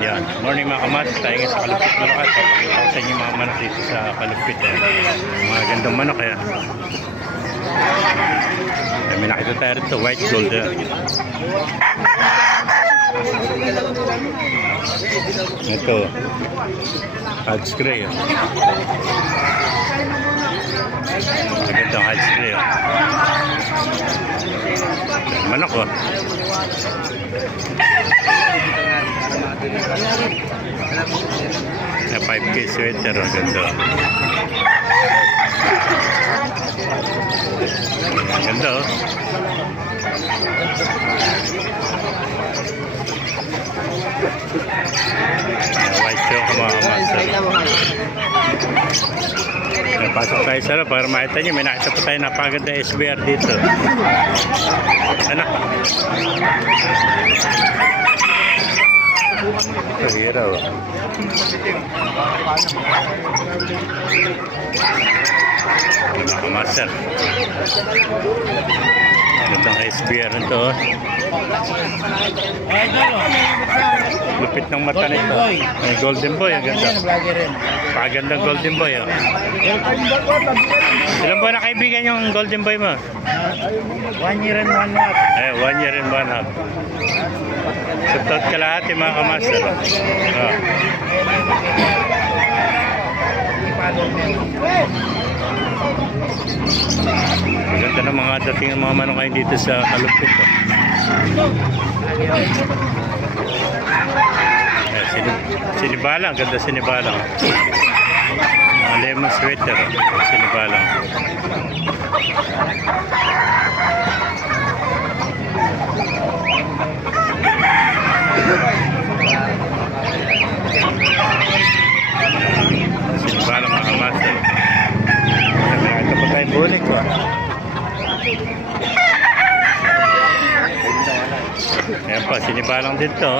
Yan. Morning mga kamatis. Tayo nga sa Kalupit na lakas. Pakita ko sa inyo mga manok dito sa Kalupit. Mga gandang manok yan. May nakita tayo rito. White gold. Ito. Hodge gray. Magandang hodge gray. Manok oh. Na 5K sweater oh. Ganda. Ganda oh. White choco mga kamaster. Pasok tayo sa loob para makita nyo. May nakita po tayo napaganda SBR dito. Ano? Ito hero. Mga kamaster. Gandang SBR nito. Lupit ng mata nito. May golden boy. Ang ganda. Pagandang golden boy. Oh. Ilan ba na kaibigan yung golden boy mo? 1 year and 1 month. Eh, 1 year and 1 half. Sutot ka lahat yung mga kamaster. Oh. Maganda ng mga dating mga manok ngayon dito sa Kalupit. Oh. Sinibalang, ganda sinibalang. Lemon sweater, sinibalang. Sinibalang mga master. Ito pa tayong bulik ko. Ayan pa, sinibalang dito.